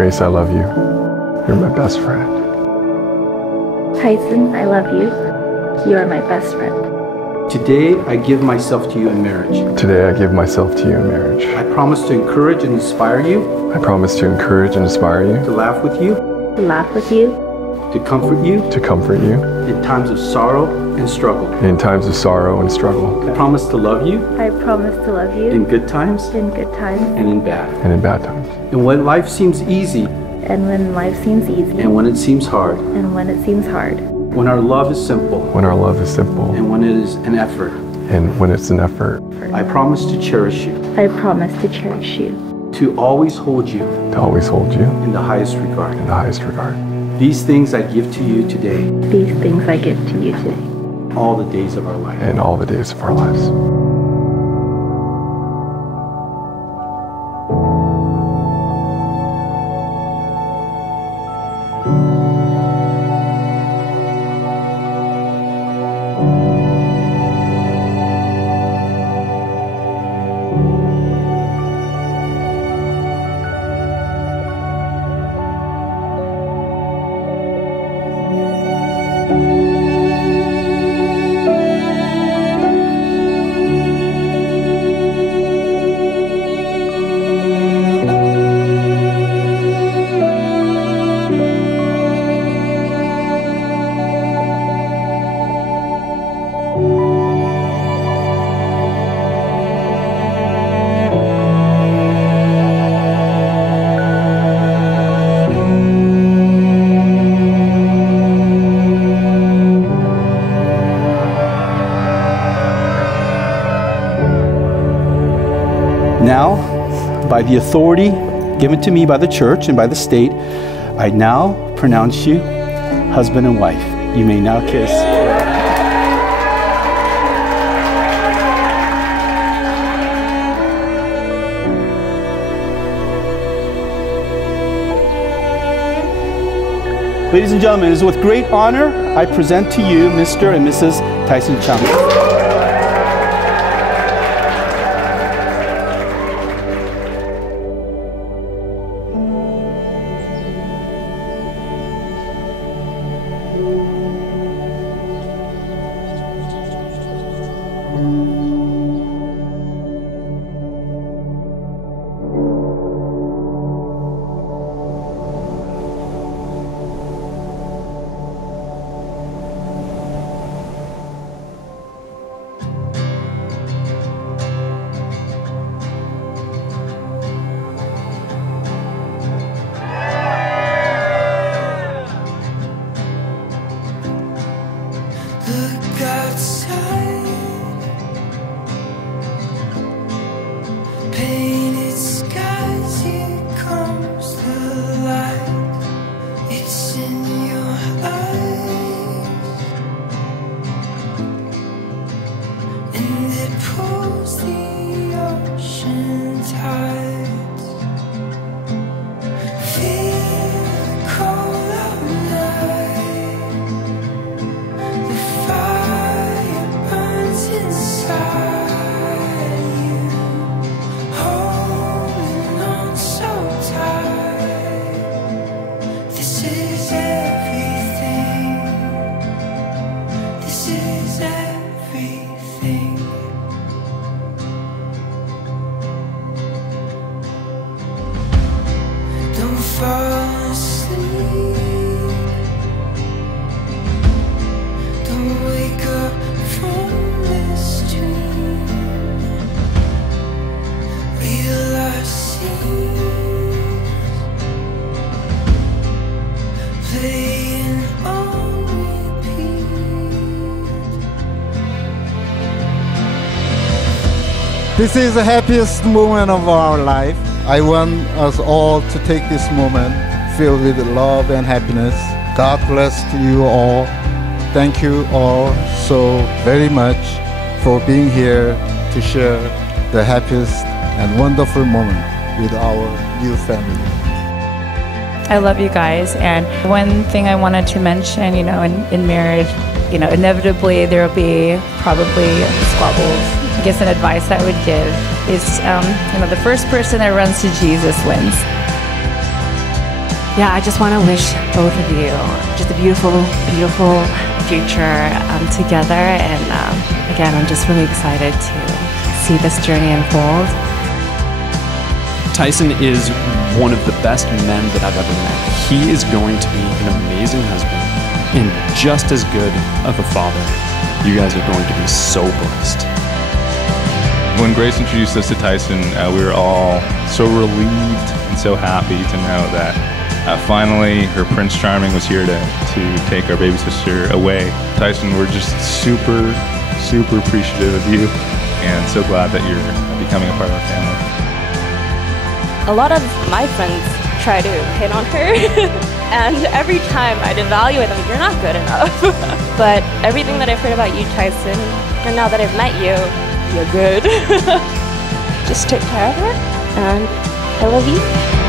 Grace, I love you. You're my best friend. Tyson, I love you. You are my best friend. Today, I give myself to you in marriage. Today, I give myself to you in marriage. I promise to encourage and inspire you. I promise to encourage and inspire you. To laugh with you. To laugh with you. To comfort you. To comfort you. In times of sorrow and struggle. In times of sorrow and struggle. I promise to love you. I promise to love you. In good times. In good times. And in bad. And in bad times. And when life seems easy. And when life seems easy. And when it seems hard. And when it seems hard. When our love is simple. When our love is simple. And when it is an effort. And when it's an effort. I promise to cherish you. I promise to cherish you. To always hold you. To always hold you. In the highest regard. In the highest regard. These things I give to you today. These things I give to you today. All the days of our life. And all the days of our lives. Now, by the authority given to me by the church and by the state, I now pronounce you husband and wife. You may now kiss. Ladies and gentlemen, it is with great honor I present to you Mr. and Mrs. Tyson Chung. Look outside, painted skies, here comes the light. It's in your eyes, and it pulls the ocean tides. Feel the cold of night. The fire burns inside you, holding on so tight. This is everything. This is everything. Don't fall asleep. Don't wake up from this dream. Real life scenes playing on repeat. This is the happiest moment of our life. I want us all to take this moment filled with love and happiness. God bless to you all. Thank you all so very much for being here to share the happiest and wonderful moment with our new family. I love you guys, and one thing I wanted to mention, in marriage, inevitably there will be probably squabbles. I guess an advice I would give is, the first person that runs to Jesus wins. Yeah, I just want to wish both of you just a beautiful, beautiful future together. And again, I'm just really excited to see this journey unfold. Tyson is one of the best men that I've ever met. He is going to be an amazing husband and just as good of a father. You guys are going to be so blessed. When Grace introduced us to Tyson, we were all so relieved and so happy to know that finally her Prince Charming was here to take our baby sister away. Tyson, we're just super, super appreciative of you and so glad that you're becoming a part of our family. A lot of my friends try to hit on her and every time I'd evaluate them, you're not good enough. But everything that I've heard about you, Tyson, and now that I've met you, you're good. Just take care of her and I love you.